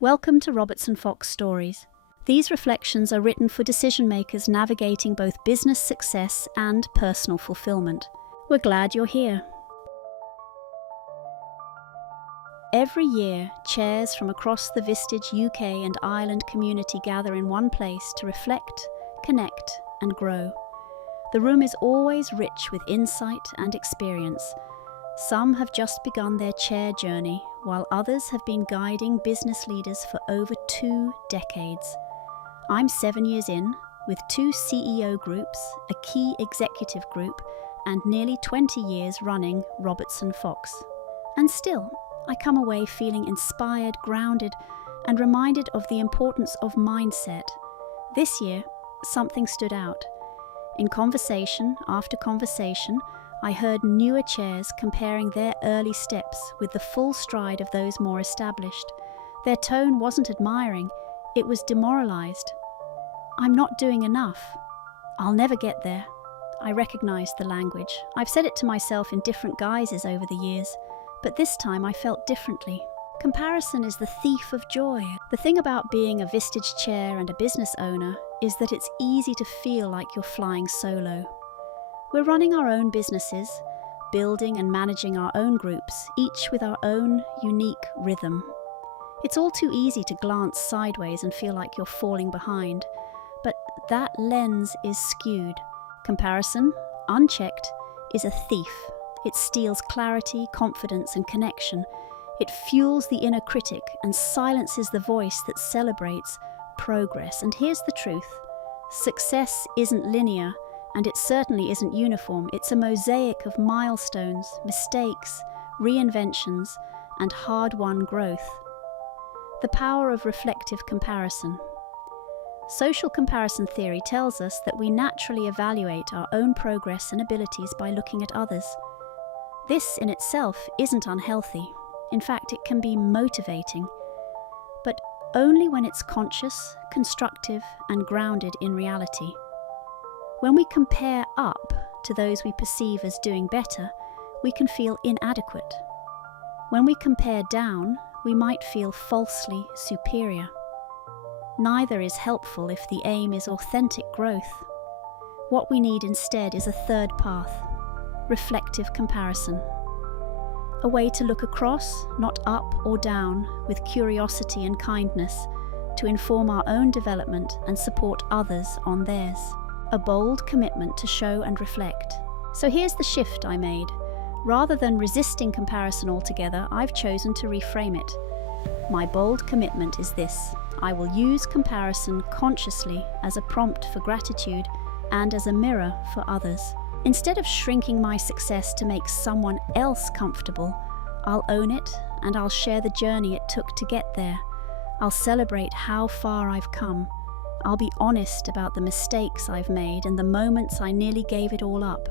Welcome to Robertson Fox Stories. These reflections are written for decision makers navigating both business success and personal fulfillment. We're glad you're here. Every year, chairs from across the Vistage UK and Ireland community gather in one place to reflect, connect, and grow. The room is always rich with insight and experience. Some have just begun their chair journey, while others have been guiding business leaders for over 2 decades. I'm 7 years in, with 2 CEO groups, a key executive group, and nearly 20 years running Robertson Fox. And still, I come away feeling inspired, grounded, and reminded of the importance of mindset. This year, something stood out. In conversation after conversation, I heard newer chairs comparing their early steps with the full stride of those more established. Their tone wasn't admiring, it was demoralized. I'm not doing enough. I'll never get there. I recognized the language. I've said it to myself in different guises over the years, but this time I felt differently. Comparison is the thief of joy. The thing about being a Vistage Chair and a business owner is that it's easy to feel like you're flying solo. We're running our own businesses, building and managing our own groups, each with our own unique rhythm. It's all too easy to glance sideways and feel like you're falling behind, but that lens is skewed. Comparison, unchecked, is a thief. It steals clarity, confidence, and connection. It fuels the inner critic and silences the voice that celebrates progress. And here's the truth: success isn't linear, and it certainly isn't uniform. It's a mosaic of milestones, mistakes, reinventions, and hard-won growth. The power of reflective comparison. Social comparison theory tells us that we naturally evaluate our own progress and abilities by looking at others. This in itself isn't unhealthy. In fact, it can be motivating, but only when it's conscious, constructive, and grounded in reality. When we compare up to those we perceive as doing better, we can feel inadequate. When we compare down, we might feel falsely superior. Neither is helpful if the aim is authentic growth. What we need instead is a third path: reflective comparison. A way to look across, not up or down, with curiosity and kindness, to inform our own development and support others on theirs. A bold commitment to show and reflect. So here's the shift I made. Rather than resisting comparison altogether, I've chosen to reframe it. My bold commitment is this: I will use comparison consciously as a prompt for gratitude and as a mirror for others. Instead of shrinking my success to make someone else comfortable, I'll own it and I'll share the journey it took to get there. I'll celebrate how far I've come. I'll be honest about the mistakes I've made and the moments I nearly gave it all up.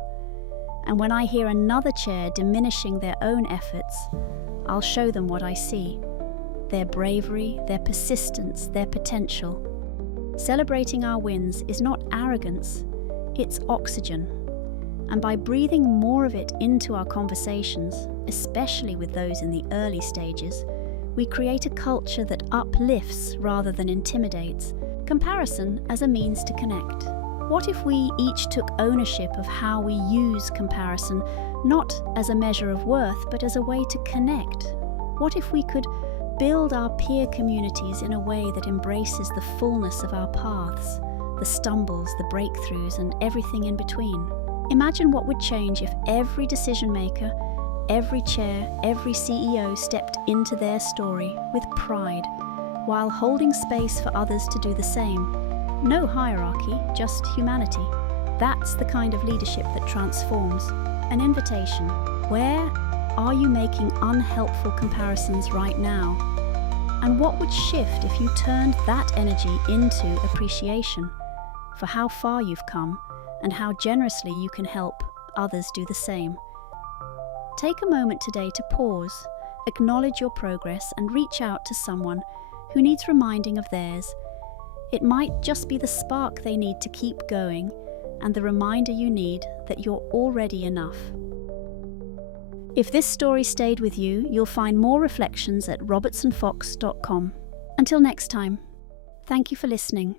And when I hear another chair diminishing their own efforts, I'll show them what I see: their bravery, their persistence, their potential. Celebrating our wins is not arrogance, it's oxygen. And by breathing more of it into our conversations, especially with those in the early stages, we create a culture that uplifts rather than intimidates. Comparison as a means to connect. What if we each took ownership of how we use comparison, not as a measure of worth, but as a way to connect? What if we could build our peer communities in a way that embraces the fullness of our paths, the stumbles, the breakthroughs, and everything in between? Imagine what would change if every decision maker, every chair, every CEO stepped into their story with pride, while holding space for others to do the same. No hierarchy, just humanity. That's the kind of leadership that transforms. An invitation. Where are you making unhelpful comparisons right now? And what would shift if you turned that energy into appreciation for how far you've come and how generously you can help others do the same? Take a moment today to pause, acknowledge your progress, and reach out to someone who needs reminding of theirs. It might just be the spark they need to keep going, and the reminder you need that you're already enough. If this story stayed with you, you'll find more reflections at robertsonfox.com. Until next time, thank you for listening.